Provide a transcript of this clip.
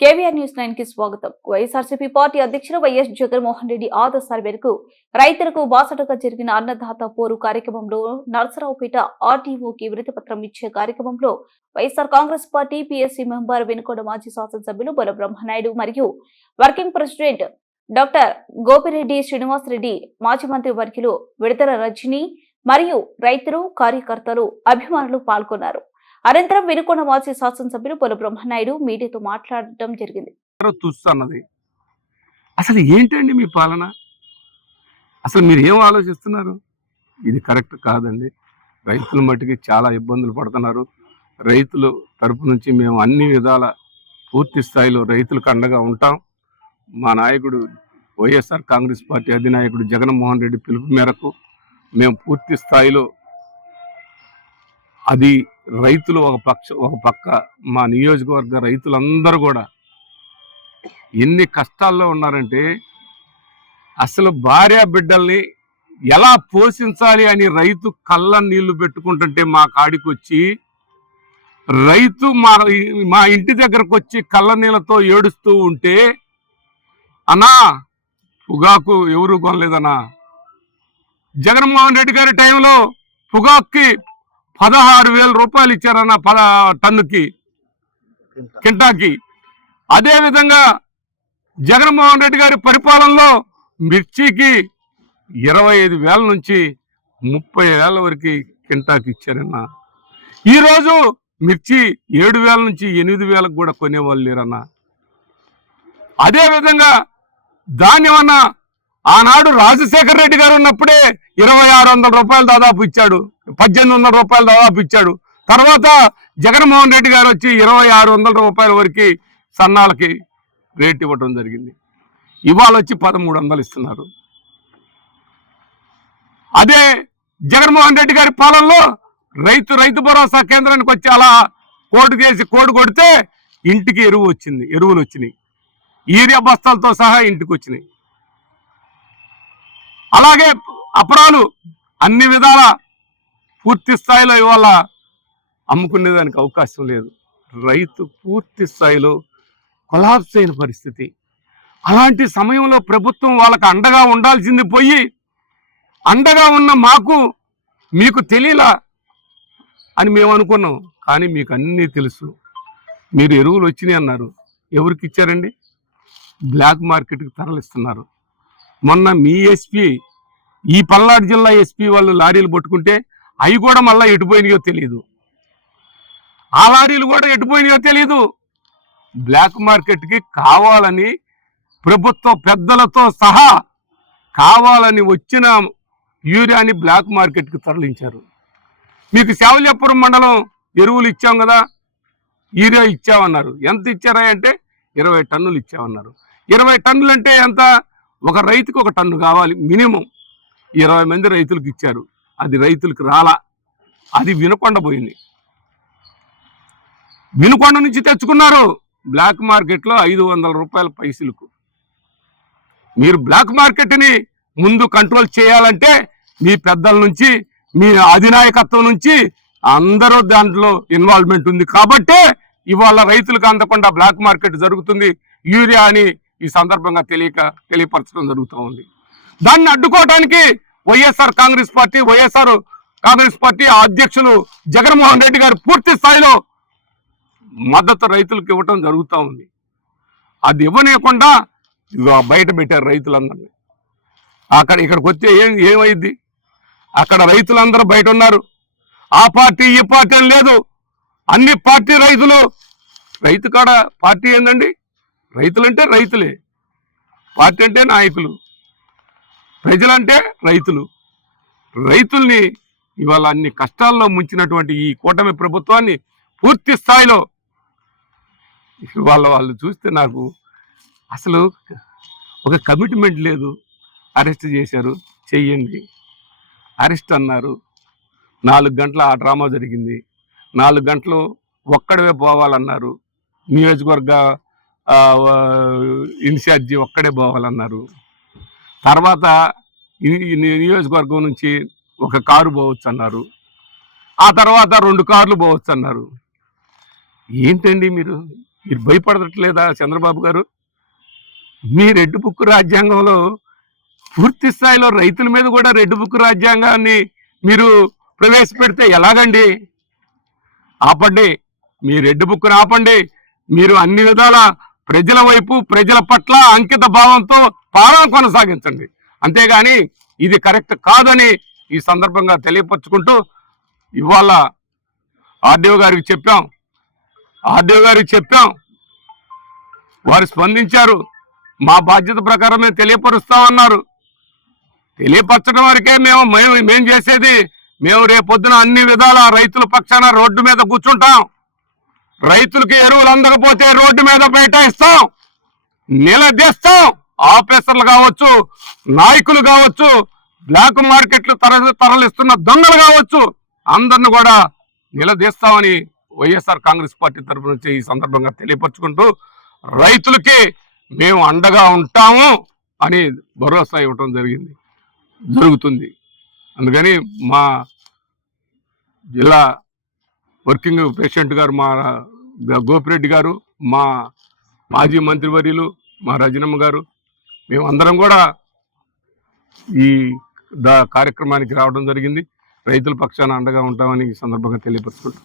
KVR news నైన్కి స్వాగతం. YSRCP party అధ్యక్షుడు వైఎస్ జగన్మోహన్ రెడ్డి ఆదేశాల మేరకు రైతులకు బాసటగా జరిగిన అన్నదాత పోరు కార్యక్రమంలో నర్సరావుపేట ఆర్టీఓకి వినతి పత్రం ఇచ్చే కార్యక్రమంలో YSR Congress party PSC member Vinukonda మాజీ శాసనసభ్యులు బొల బ్రహ్మనాయుడు మరియు working president doctor Gopireddy Srinivas Reddy మాజీ మంత్రి వర్యులు విడతల రజని మరియు రైతులు కార్యకర్తలు అభిమానులు పాల్గొన్నారు. అనంతరం వెనుకొండ మాజీ శాసనసభ్యులు పొల బ్రహ్మనాయుడు మీడియాతో మాట్లాడటం జరిగింది. ఎవరో అసలు ఏంటండి మీ పాలన? అసలు మీరు ఏం ఆలోచిస్తున్నారు? ఇది కరెక్ట్ కాదండి. రైతుల మట్టుకి చాలా ఇబ్బందులు పడుతున్నారు. రైతులు తరపు నుంచి మేము అన్ని విధాల పూర్తి స్థాయిలో రైతులకు అండగా ఉంటాం. మా నాయకుడు వైఎస్ఆర్ కాంగ్రెస్ పార్టీ అధినాయకుడు జగన్మోహన్ రెడ్డి పిలుపు మేరకు మేము పూర్తి స్థాయిలో అది రైతులు ఒక పక్ష ఒక పక్క మా నియోజకవర్గ రైతులందరూ కూడా ఎన్ని కష్టాల్లో ఉన్నారంటే అసలు భార్య బిడ్డల్ని ఎలా పోషించాలి అని రైతు కళ్ళ నీళ్ళు పెట్టుకుంటుంటే మా కాడికి వచ్చి రైతు మా మా ఇంటి దగ్గరకు వచ్చి కళ్ళ నీళ్ళతో ఏడుస్తూ ఉంటే అన్నా పొగాకు ఎవరు కొనలేదన్నా. జగన్మోహన్ రెడ్డి గారి టైంలో పొగాక్కి పదహారు వేల రూపాయలు ఇచ్చారన్న పద టన్నుకి కింటాకి. అదేవిధంగా జగన్మోహన్ రెడ్డి గారి పరిపాలనలో మిర్చికి ఇరవై ఐదు వేల నుంచి ముప్పై వేల వరకు కింటాకి ఇచ్చారన్న. ఈరోజు మిర్చి ఏడు వేల నుంచి ఎనిమిది వేలకు కూడా కొనేవాళ్ళు లేరన్న. అదే దాన్ని ధాన్యం ఆనాడు రాజశేఖర రెడ్డి గారు ఉన్నప్పుడే ఇరవై ఆరు వందల రూపాయలు దాదాపు ఇచ్చాడు పద్దెనిమిది వందల రూపాయలు దాదాపు ఇచ్చాడు. తర్వాత జగన్మోహన్ రెడ్డి గారు వచ్చి ఇరవై ఆరు వందల రూపాయల వరకు సన్నాలకి రేట్ ఇవ్వడం జరిగింది. ఇవాళ వచ్చి పదమూడు వందలు ఇస్తున్నారు. అదే జగన్మోహన్ రెడ్డి గారి పాలనలో రైతు రైతు భరోసా కేంద్రానికి వచ్చి అలా కోటు చేసి కోడు కొడితే ఇంటికి ఎరువు వచ్చింది ఎరువులు వచ్చినాయి. ఈరియా బస్తాలతో సహా ఇంటికి వచ్చినాయి అలాగే అపరాలు అన్ని విధాల పూర్తి స్థాయిలో ఇవాళ అమ్ముకునేదానికి అవకాశం లేదు. రైతు పూర్తి స్థాయిలో కొలాప్స్ అయిన పరిస్థితి. అలాంటి సమయంలో ప్రభుత్వం వాళ్ళకి అండగా ఉండాల్సింది పోయి అండగా ఉన్న మాకు మీకు తెలియలా అని మేము అనుకున్నాం. కానీ మీకు అన్నీ తెలుసు. మీరు ఎరువులు వచ్చినాయి అన్నారు. ఎవరికి ఇచ్చారండి? బ్లాక్ మార్కెట్కి తరలిస్తున్నారు. మొన్న మీ ఎస్పీ ఈ పల్నాడు జిల్లా ఎస్పీ వాళ్ళు లారీలు పట్టుకుంటే అవి కూడా మళ్ళీ ఎటుపోయినాయో తెలియదు ఆ లారీలు కూడా ఎటుపోయినాయో తెలియదు బ్లాక్ మార్కెట్కి కావాలని ప్రభుత్వ పెద్దలతో సహా కావాలని వచ్చిన యూరియాని బ్లాక్ మార్కెట్కి తరలించారు. మీకు శావల్యపురం మండలం ఎరువులు ఇచ్చాం కదా యూరియా ఇచ్చామన్నారు. ఎంత ఇచ్చారా అంటే ఇరవై టన్నులు ఇచ్చామన్నారు. ఇరవై టన్నులు అంటే ఎంత? ఒక రైతుకు ఒక టన్ను కావాలి మినిమం. ఇరవై మంది రైతులకు ఇచ్చారు. అది రైతులకు రాలా. అది వినకొండ పోయింది. వినుకొండ నుంచి తెచ్చుకున్నారు. బ్లాక్ మార్కెట్లో ఐదు వందల రూపాయల పైసలకు. మీరు బ్లాక్ మార్కెట్ని ముందు కంట్రోల్ చేయాలంటే మీ పెద్దల నుంచి మీ అధినాయకత్వం నుంచి అందరూ దాంట్లో ఇన్వాల్వ్మెంట్ ఉంది. కాబట్టే ఇవాళ రైతులకు అందకుండా బ్లాక్ మార్కెట్ జరుగుతుంది. యూరియా అని ఈ సందర్భంగా తెలియక తెలియపరచడం జరుగుతూ ఉంది. దాన్ని అడ్డుకోవడానికి YSR Congress party YSR Congress party అధ్యక్షులు జగన్మోహన్ రెడ్డి గారు పూర్తి స్థాయిలో మద్దతు రైతులకు ఇవ్వటం జరుగుతూ ఉంది. అది ఇవ్వనీయకుండా బయట పెట్టారు రైతులందరినీ. అక్కడ ఇక్కడికి వస్తే ఏం ఏమైంది? అక్కడ రైతులందరూ బయట ఉన్నారు. ఆ పార్టీ ఈ పార్టీ లేదు. అన్ని పార్టీ రైతులు. రైతు కాడ పార్టీ ఏందండి? రైతులంటే రైతులే. పార్టీ అంటే నాయకులు. ప్రజలంటే రైతులు. రైతుల్ని ఇవాళ అన్ని కష్టాల్లో ముంచినటువంటి ఈ కూటమి ప్రభుత్వాన్ని పూర్తి స్థాయిలో ఇవాళ వాళ్ళు చూస్తే నాకు అసలు ఒక కమిట్మెంట్ లేదు. అరెస్ట్ చేశారు. చెయ్యండి. అరెస్ట్ అన్నారు. నాలుగు గంటల ఆ డ్రామా జరిగింది. నాలుగు గంటలు ఒక్కడవే పోవాలన్నారు. నియోజకవర్గ ఇన్ఛార్జి ఒక్కడే పోవాలన్నారు. తర్వాత నియోజకవర్గం నుంచి ఒక కారు పోవచ్చు అన్నారు ఆ తర్వాత రెండు కార్లు పోవచ్చు అన్నారు ఏంటండి మీరు? మీరు భయపడట్లేదా చంద్రబాబు గారు? మీ రెడ్డి బుక్ రాజ్యాంగంలో పూర్తి స్థాయిలో రైతుల మీద కూడా రెడ్డి బుక్ రాజ్యాంగాన్ని మీరు ప్రవేశపెడితే ఎలాగండి? ఆపండి. మీ రెడ్డి బుక్ను ఆపండి. మీరు అన్ని విధాల ప్రజల వైపు ప్రజల పట్ల అంకిత భావంతో పాలన కొనసాగించండి. అంతేగాని ఇది కరెక్ట్ కాదని ఈ సందర్భంగా తెలియపరుచుకుంటూ ఇవాళ ఆర్డీఓ గారికి చెప్పాం. ఆర్డీఓ గారికి చెప్పాం. వారు స్పందించారు. మా బాధ్యత ప్రకారం మేము తెలియపరుస్తామన్నారు తెలియపరచడం వరకే మేము మేము మేం చేసేది మేము రేపొద్దున అన్ని విధాల రైతుల పక్షాన రోడ్డు మీద కూర్చుంటాం. రైతులకి ఎరువులు అందకపోతే రోడ్డు మీద బైఠాయిస్తాం నిలదీస్తాం. ఆఫీసర్లు కావచ్చు నాయకులు కావచ్చు బ్లాక్ మార్కెట్లు తర తరలిస్తున్న దొంగలు కావచ్చు అందరిని కూడా నిలదీస్తామని వైఎస్ఆర్ కాంగ్రెస్ పార్టీ తరఫు నుంచి ఈ సందర్భంగా తెలియపరుచుకుంటూ రైతులకి మేము అండగా ఉంటాము అని భరోసా ఇవ్వటం జరిగింది జరుగుతుంది. అందుకని మా జిల్లా వర్కింగ్ ప్రెసిడెంట్ గారు మా గోపిరెడ్డి గారు మా మాజీ మంత్రివర్యులు మా రజనమ్మ గారు మేమందరం కూడా ఈ దా కార్యక్రమానికి రావడం జరిగింది. రైతుల పక్షాన అండగా ఉంటామని ఈ సందర్భంగా తెలియపరుచుకుంటాం